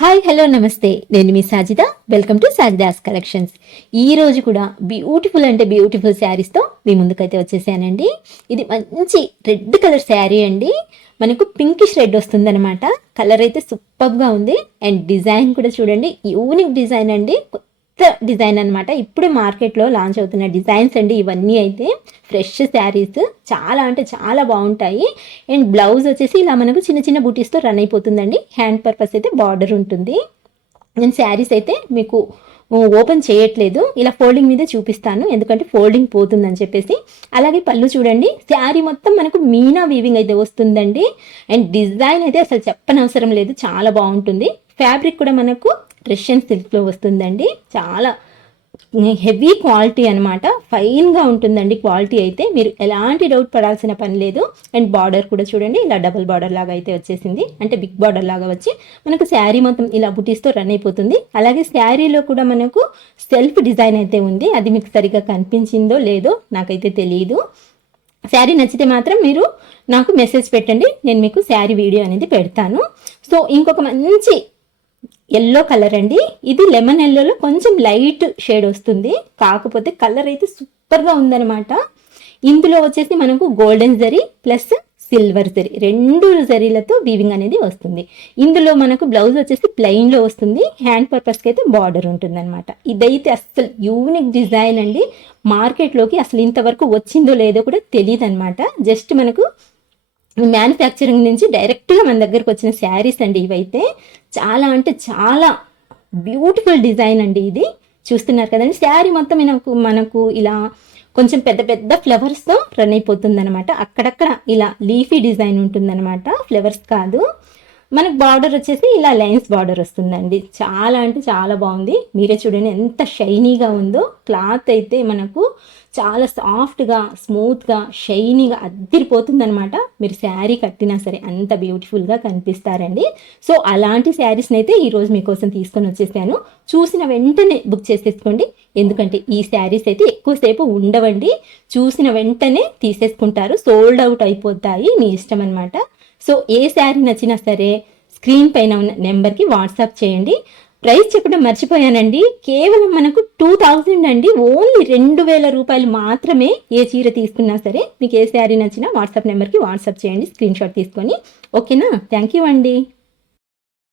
Hi hello నమస్తే, నేను మీ Sajida. Welcome to Sajida's collections. ఈ రోజు కూడా బ్యూటిఫుల్ అంటే బ్యూటిఫుల్ శారీస్తో మీ ముందుకైతే వచ్చేసానండి. ఇది మంచి రెడ్ కలర్ శారీ అండి. మనకు పింకిష్ రెడ్ వస్తుందన్నమాట. కలర్ అయితే సూపర్గా ఉంది అండ్ డిజైన్ కూడా చూడండి, యూనిక్ డిజైన్ అండి. డిజైన్ అనమాట. ఇప్పుడే మార్కెట్లో లాంచ్ అవుతున్న డిజైన్స్ అండి ఇవన్నీ. అయితే ఫ్రెష్ శారీస్ చాలా అంటే చాలా బాగుంటాయి. అండ్ బ్లౌజ్ వచ్చేసి ఇలా మనకు చిన్న చిన్న బూటీస్తో రన్ అయిపోతుందండి. హ్యాండ్ పర్పస్ అయితే బార్డర్ ఉంటుంది. నేను శారీస్ అయితే మీకు ఓపెన్ చేయట్లేదు, ఇలా ఫోల్డింగ్ మీద చూపిస్తాను, ఎందుకంటే ఫోల్డింగ్ పోతుందని చెప్పేసి. అలాగే పళ్ళు చూడండి, శారీ మొత్తం మనకు మీనా వీవింగ్ అయితే వస్తుందండి. అండ్ డిజైన్ అయితే అసలు చెప్పనవసరం లేదు, చాలా బాగుంటుంది. ఫ్యాబ్రిక్ కూడా మనకు రష్యన్ సిల్క్లో వస్తుందండి. చాలా హెవీ క్వాలిటీ అనమాట. ఫైన్గా ఉంటుందండి క్వాలిటీ అయితే. మీరు ఎలాంటి డౌట్ పడాల్సిన పని లేదు. అండ్ బార్డర్ కూడా చూడండి, ఇలా డబుల్ బార్డర్ లాగా అయితే వచ్చేసింది, అంటే బిగ్ బార్డర్ లాగా వచ్చి మనకు శారీ మొత్తం ఇలా బుటీస్తో రన్ అయిపోతుంది. అలాగే శారీలో కూడా మనకు సెల్ఫ్ డిజైన్ అయితే ఉంది. అది మీకు సరిగ్గా కనిపించిందో లేదో నాకైతే తెలియదు. శారీ నచ్చితే మాత్రం మీరు నాకు మెసేజ్ పెట్టండి, నేను మీకు శారీ వీడియో అనేది పెడతాను. సో ఇంకొక మంచి ఎల్లో కలర్ అండి. ఇది లెమన్ ఎల్లోలో కొంచెం లైట్ షేడ్ వస్తుంది, కాకపోతే కలర్ అయితే సూపర్గా ఉందన్నమాట. ఇందులో వచ్చేసి మనకు golden zari plus silver zari, రెండు జరీలతో వీవింగ్ అనేది వస్తుంది. ఇందులో మనకు బ్లౌజ్ వచ్చేసి ప్లెయిన్లో వస్తుంది. హ్యాండ్ పర్పస్కి అయితే బార్డర్ ఉంటుంది అనమాట. ఇదైతే అస్సలు యూనిక్ డిజైన్ అండి. మార్కెట్లోకి అసలు ఇంతవరకు వచ్చిందో లేదో కూడా తెలియదు అనమాట. జస్ట్ మనకు మ్యానుఫ్యాక్చరింగ్ నుంచి డైరెక్ట్గా మన దగ్గరకు వచ్చిన శారీస్ అండి ఇవైతే. చాలా అంటే చాలా బ్యూటిఫుల్ డిజైన్ అండి ఇది. చూస్తున్నారు కదండి, శారీ మొత్తం మనకు ఇలా కొంచెం పెద్ద పెద్ద ఫ్లవర్స్తో రన్ అయిపోతుంది అనమాట. అక్కడక్కడ ఇలా లీఫీ డిజైన్ ఉంటుందన్నమాట, ఫ్లవర్స్ కాదు. మనకు బార్డర్ వచ్చేసి ఇలా లైన్స్ బార్డర్ వస్తుందండి. చాలా అంటే చాలా బాగుంది. మీరే చూడండి ఎంత షైనీగా ఉందో. క్లాత్ అయితే మనకు చాలా సాఫ్ట్గా స్మూత్గా షైనీగా అద్దిరిపోతుంది అనమాట. మీరు శారీ కట్టినా సరే అంత బ్యూటిఫుల్గా కనిపిస్తారండి. సో అలాంటి శారీస్ని అయితే ఈరోజు మీకోసం తీసుకొని వచ్చేసాను. చూసిన వెంటనే బుక్ చేసేసుకోండి, ఎందుకంటే ఈ శారీస్ అయితే ఎక్కువసేపు ఉండవండి. చూసిన వెంటనే తీసేసుకుంటారు, సోల్డ్ అవుట్ అయిపోతాయి. మీ ఇష్టం అనమాట. సో ఏ శారీ నచ్చినా సరే స్క్రీన్ పైన ఉన్న నెంబర్కి వాట్సాప్ చేయండి. ప్రైస్ చెప్పడం మర్చిపోయానండి, కేవలం మనకు 2000 అండి. ఓన్లీ 2000 రూపాయలు మాత్రమే. ఏ చీర తీసుకున్నా సరే మీకు ఏ శారీ నచ్చినా వాట్సాప్ నెంబర్కి వాట్సాప్ చేయండి, స్క్రీన్ షాట్ తీసుకొని. ఓకేనా? థ్యాంక్ యూ అండి.